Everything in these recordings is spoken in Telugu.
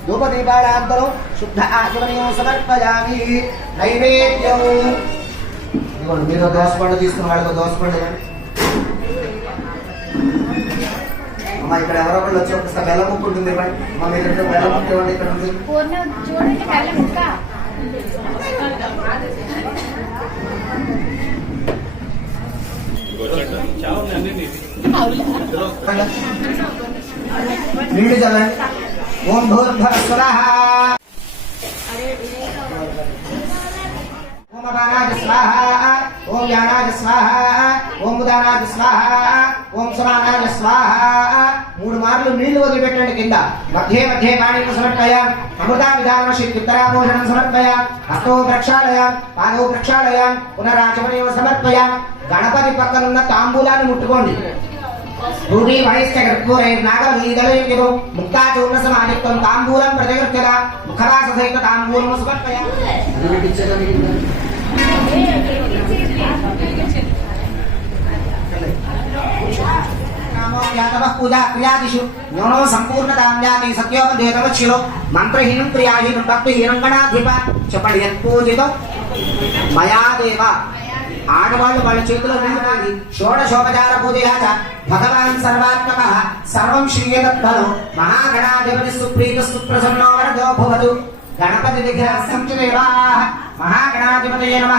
చూపించండి సాక్షాత్ ప్రత్యక్ష దీపం దర్శయామి ధూప దీపాలంతరం శుద్ధ ఆచమనీయం సమర్పయామి నైవేద్యం ఇదిగోండి మీరు దోసపండు తీసుకున్న వాళ్ళకి దోసపండు ఇవ్వండి. అమ్మ ఇక్కడ ఎవరో ఒకళ్ళు వచ్చి ఒకసారి బెల్లం ముక్కు ఉంటుంది ఇవ్వండి అమ్మ మీరు ఇక్కడ బెల్లం ముక్కు ఇవ్వండి ఇక్కడ ఉంది పూర్ణ చూడండి కళ్ళ ముక్క నీళ్ళు చల్లండి ఓం భూర్భవ ఓం అపానాయ స్వాహ ఓం యానాయ స్వాహ ఓం ఉదానాయ స్వాహ ఓం సురానాయ స్వాహ. మూడు మార్లు నీళ్ళు వదిలిపెట్టండి కింద. మధ్య మధ్య పాణిని సమర్పయ. అమృతా విధాన శక్తిత్తరాభూషణం సమర్పయ. హస్తో ప్రక్షాళయ పాదో ప్రక్షాళయ పునరాచమనీయ సమర్పయ. గణపతి పక్కనున్న తాంబూలాన్ని ముట్టుకోండి. భూమి వహిష్ట కర్పూరైర్నాగవీదలయుక్తితో ముక్తాచూర్ణ సమాయుక్తం తాంబూలం ప్రజగృత్యత ముఖవాస సహిత తాంబూలం సమర్పయ. పూజా క్రియాదిషు. న్యూనో సంపూర్ణతాం జాతి సత్యోపదేతవచ్చిలో మంత్రహీనం క్రియాహీనం భక్తిహీనం గణాధిప. చెప్పండి యత్ పూజితం మయా దేవ. ఆడవాళ్ళు వాళ్ళ చేతిలో నిండుతుంది షోడశోపచార పూజయాచ. భగవాన్ సర్వాత్మక. సర్వం శ్రీయదత్ఫలం మహాగణాధిపతి సుప్రీత సుప్రసన్నో వరదో భవతు. గణపతి విగ్రహ సంచుదేవా. మహాగణాధిపతి నమ.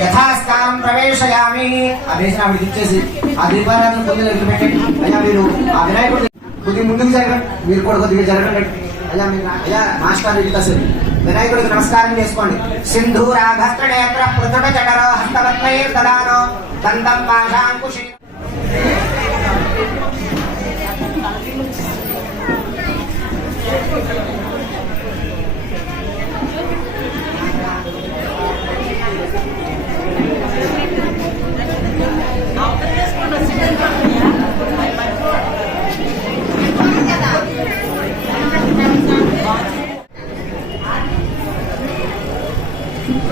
యథాస్థానం ప్రవేశయామి. ఆ వేసిన ఇచ్చేసి ఆ దీపారాధన పొందిన పెట్టండి. అయ్యా మీరు ఆ వినాయకుడు కొద్దిగా ముందుకు జరగండి. మీరు కూడా కొద్దిగా జరగండి. అయ్యా మీరు అయ్యా మాస్టర్ ఇట్లా సరే వినాయకుడికి నమస్కారం చేసుకోండి. సింధూరాభస్త్ర నేత్ర పృథుట జటరో హస్తవత్మయే దదానో దంతం పాశాంకుశి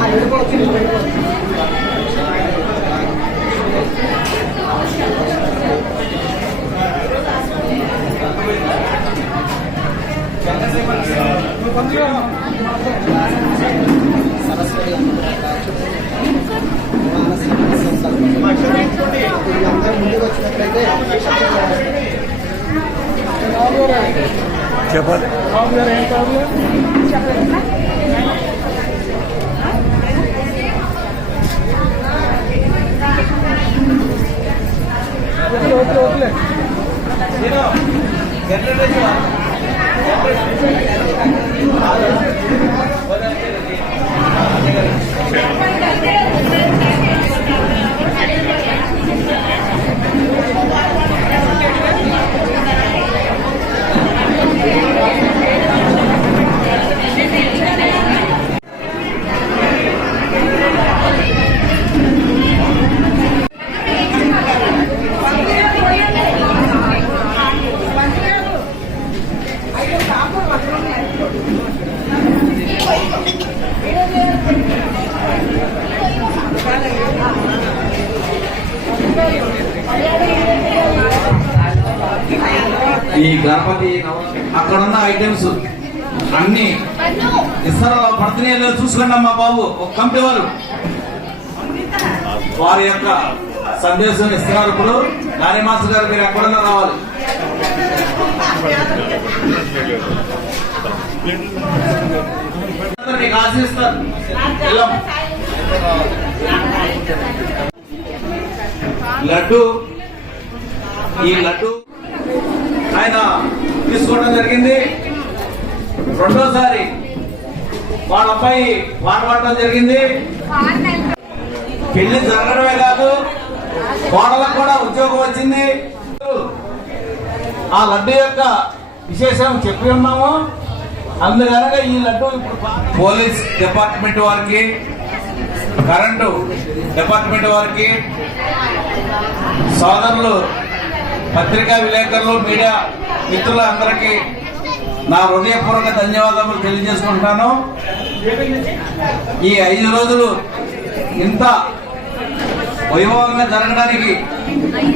Ah, eu vou colocar aqui no Saraswati అందరూ ముందుకు వచ్చినట్లయితే చెప్పాలి ఓకే ఓకే ఆ ఈ గణపతి అక్కడ ఉన్న ఐటమ్స్ అన్ని ఇస్తారా పడుతున్నాయో చూసుకోండి అమ్మా బాబు ఒక కమిటీ వారు. వారి యొక్క సందేశం ఇస్తున్నారు ఇప్పుడు. నాని మాస్టర్ గారు మీరు ఎక్కడన్నా రావాలి. మీకు ఆశిస్తారు. లడ్డు ఈ లడ్డు ఆయన తీసుకోవడం జరిగింది. రెండోసారి వాళ్ళ అబ్బాయి పాట జరిగింది. పెళ్ళి జరగడమే కాదు కోడలకు కూడా ఉద్యోగం వచ్చింది. ఆ లడ్డు యొక్క విశేషం చెప్పి ఉన్నాము. అందుకనగా ఈ లడ్డు ఇప్పుడు పోలీస్ డిపార్ట్మెంట్ వారికి కరెంటు డిపార్ట్మెంట్ వారికి సోదరులు పత్రికా విలేకరులు మీడియా మిత్రులందరికీ నా హృదయపూర్వక ధన్యవాదాలు తెలియజేసుకుంటాను. ఈ ఐదు రోజులు ఇంత వైభవంగా జరగడానికి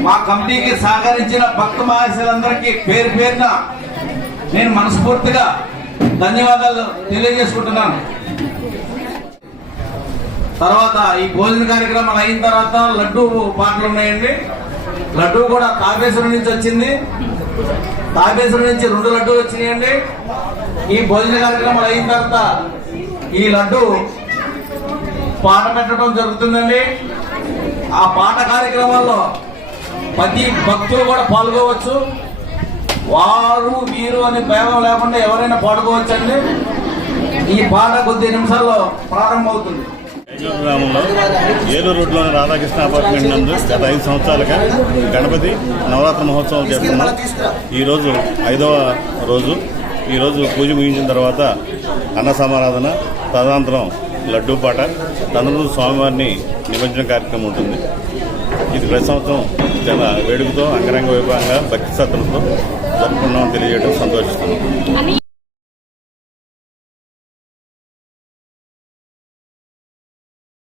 మా కమిటీకి సహకరించిన భక్త మహాశులందరికీ పేరు పేరున నేను మనస్ఫూర్తిగా ధన్యవాదాలు తెలియజేసుకుంటున్నాను. తర్వాత ఈ భోజన కార్యక్రమాలు అయిన తర్వాత లడ్డు పాటలు ఉన్నాయండి. లడ్డు కూడా తాపేశ్వరం నుంచి వచ్చింది. తాపేశ్వరం నుంచి రెండు లడ్డూలు వచ్చినాయండి. ఈ భోజన కార్యక్రమాలు అయిన తర్వాత ఈ లడ్డు పాట పెట్టడం జరుగుతుందండి. ఆ పాట కార్యక్రమాల్లో ప్రతి భక్తులు కూడా పాల్గొవచ్చు. వారు వీరు అనే భేదం లేకుండా ఎవరైనా పాడుకోవచ్చండి. ఈ పాట కొద్ది నిమిషాల్లో ప్రారంభమవుతుంది. గ్రామంలో ఏలూరు రోడ్లోని రాధాకృష్ణ అపార్ట్మెంట్ నందు గత ఐదు సంవత్సరాలుగా గణపతి నవరాత్రి మహోత్సవం చేస్తున్నాం. ఈరోజు ఐదవ రోజు. ఈరోజు పూజ ముగించిన తర్వాత అన్న సమారాధన తదనంతరం లడ్డూ పాట తదనంతరం స్వామివారిని నిమజ్జన కార్యక్రమం ఉంటుంది. ఇది ప్రతి సంవత్సరం చాలా వేడుకతో అంగరంగ వైభవంగా భక్తి సత్రంతో జరుపుకున్నామని తెలియజేయడం సంతోషిస్తున్నాం